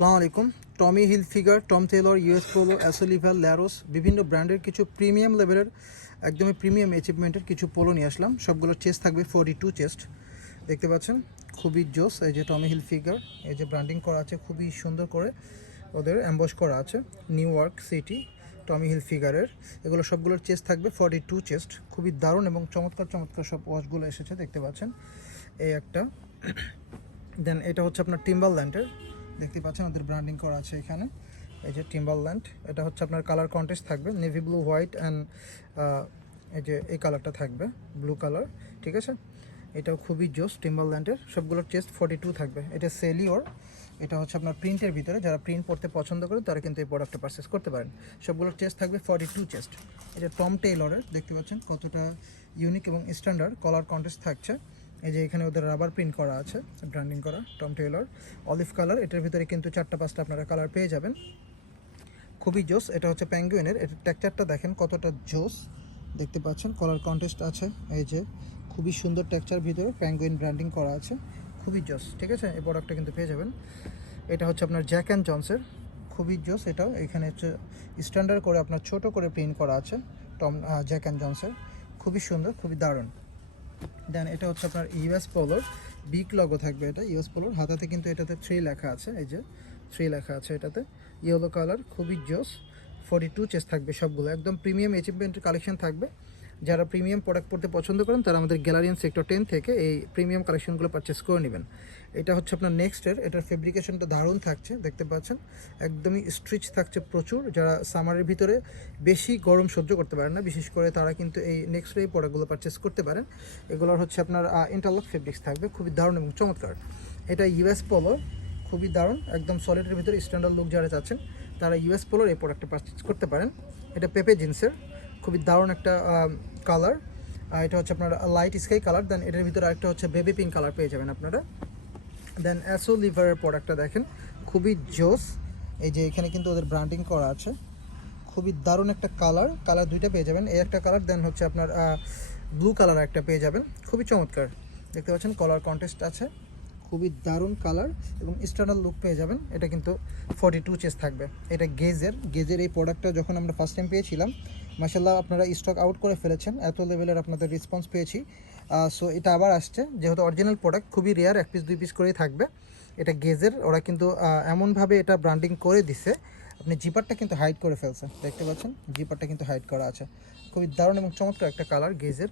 আসসালামু আলাইকুম। Tommy Hilfiger, Tom Tailor, US Polo, s Oliver, ল্যারোস বিভিন্ন ব্র্যান্ডের কিছু প্রিমিয়াম লেভেলের একদমই প্রিমিয়াম অ্যাচিভমেন্টের কিছু পোলো নিয়ে আসলাম। সবগুলোর চেস্ট থাকবে 42 চেস্ট। দেখতে পাচ্ছেন খুবই জোস। এই যে টমি হিলফিগার, এই যে ব্র্যান্ডিং করা আছে খুবই সুন্দর করে, ওদের অ্যাম্বস করা আছে নিউ ইয়র্ক সিটি টমি হিলফিগারের। এগুলো সবগুলোর চেস্ট থাকবে 42 চেস্ট। খুবই দারুণ এবং চমৎকার চমৎকার সব ওয়াচগুলো এসেছে, দেখতে পাচ্ছেন। এই একটা, দেন এটা হচ্ছে আপনার টিম্বারল্যান্ডের, দেখতে পাচ্ছেন ওদের ব্র্যান্ডিং করা আছে এখানে। এই যে টিম্বারল্যান্ড, এটা হচ্ছে আপনার কালার কন্টেস্ট থাকবে নেভি ব্লু, হোয়াইট অ্যান্ড এই যে এই কালারটা থাকবে ব্লু কালার, ঠিক আছে। এটাও খুবই জোস টিম্বারল্যান্ডের। সবগুলোর চেস্ট 42 থাকবে। এটা সেলিওর, এটা হচ্ছে আপনার প্রিন্টের ভিতরে, যারা প্রিন্ট পড়তে পছন্দ করে তারা কিন্তু এই প্রোডাক্টটা পারচেস করতে পারেন। সবগুলোর চেস্ট থাকবে 42 চেস্ট। এটা টম টেইলরের, দেখতে পাচ্ছেন কতটা ইউনিক এবং স্ট্যান্ডার্ড কালার কন্টেস্ট থাকছে। এই যে এখানে ওদের রাবার প্রিন্ট করা আছে, ব্র্যান্ডিং করা টম টেইলর, অলিভ কালার। এটার ভিতরে কিন্তু 4-5টা আপনারা কালার পেয়ে যাবেন। খুবই জোস। এটা হচ্ছে প্যাঙ্গুইনের, এটার টেক্সচারটা দেখেন কতটা জোস, দেখতে পাচ্ছেন কালার কন্টেস্ট আছে। এই যে খুবই সুন্দর টেক্সচার, ভিতরে প্যাঙ্গুইন ব্র্যান্ডিং করা আছে, খুবই জোস, ঠিক আছে। এই প্রোডাক্টটা কিন্তু পেয়ে যাবেন। এটা হচ্ছে আপনার জ্যাক অ্যান্ড জনসের, খুবই জোস। এটা এখানে হচ্ছে স্ট্যান্ডার্ড করে আপনার ছোট করে প্রিন্ট করা আছে জ্যাক অ্যান্ড জনসের, খুবই সুন্দর, খুবই দারুণ। দেন এটা হচ্ছে আপনার ইউএস পোলোর, বিগ লগো থাকবে এটা ইউএস পোলোর। হাতাতে কিন্তু এটাতে 3 লেখা আছে, এই যে 3 লেখা আছে এটাতে, ইয়েলো কালার, খুবই জোস। 42 চেস্ট থাকবে সবগুলো, একদম প্রিমিয়াম অ্যাচিভমেন্টের কালেকশন থাকবে। যারা প্রিমিয়াম প্রোডাক্ট পড়তে পছন্দ করেন তারা আমাদের গ্যালারিয়ান সেক্টর 10 থেকে এই প্রিমিয়াম কালেকশনগুলো পারচেস করে নেবেন। এটা হচ্ছে আপনার নেক্সটের, এটার ফেব্রিকেশনটা দারুণ থাকছে, দেখতে পাচ্ছেন একদমই স্ট্রিচ থাকছে প্রচুর। যারা সামারের ভিতরে বেশি গরম সহ্য করতে পারেন না, বিশেষ করে তারা কিন্তু এই নেক্সটের এই প্রোডাক্টগুলো পারচেস করতে পারেন। এগুলোর হচ্ছে আপনার ইন্টারলক ফেব্রিক্স থাকবে, খুবই দারুণ এবং চমৎকার। এটা ইউএস পোলো, খুবই দারুণ, একদম সলিডের ভিতরে স্ট্যান্ডার্ড লুক যারা চাচ্ছেন তারা ইউএস পোলোর এই প্রোডাক্টটা পারচেস করতে পারেন। এটা পেপে জিন্সের, খুবই দারুণ একটা কালার। এটা হচ্ছে আপনার লাইট স্কাই কালার। দেন এটার ভিতরে আরেকটা হচ্ছে বেবি পিঙ্ক কালার পেয়ে যাবেন আপনারা। দেন অ্যাসো লিভারের প্রোডাক্টটা দেখেন, খুবই জোস। এই যে এখানে কিন্তু ওদের ব্র্যান্ডিং করা আছে, খুবই দারুণ একটা কালার দুইটা পেয়ে যাবেন। এই একটা কালার, দেন হচ্ছে আপনার ব্লু কালার একটা পেয়ে যাবেন, খুবই চমৎকার। দেখতে পাচ্ছেন কালার কন্টেস্ট আছে, খুবই দারুণ কালার এবং স্ট্যান্ডার্ড লুক পেয়ে যাবেন। এটা কিন্তু 42 চেস থাকবে। এটা গেজের এই প্রোডাক্টটা যখন আমরা ফার্স্ট টাইম পেয়েছিলাম, মাশাআল্লাহ আপনারা স্টক আউট করে ফেলেছেন, এত লেভেলের আপনাদের রেসপন্স পেয়েছি। সো এটা আবার আসছে, যেহেতু অরিজিনাল প্রোডাক্ট, খুবই রেয়ার, 1 পিস 2 পিস করেই থাকবে। এটা গেজের, ওরা কিন্তু এমনভাবে এটা ব্র্যান্ডিং করে দিছে, আপনি জিপারটা কিন্তু হাইড করে ফেলছে, দেখতে পাচ্ছেন জিপারটা কিন্তু হাইড করা আছে। খুবই দারুণ এবং চমৎকার একটা কালার গেজের।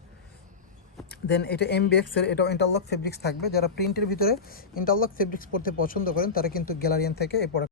দেন এটা এমবিএক্সের, এটাও ইন্টারলক ফেব্রিক্স থাকবে। যারা প্রিন্টের ভিতরে ইন্টারলক ফেব্রিক্স পড়তে পছন্দ করেন তারা কিন্তু গ্যালারিয়ান থেকে এই প্রোডাক্ট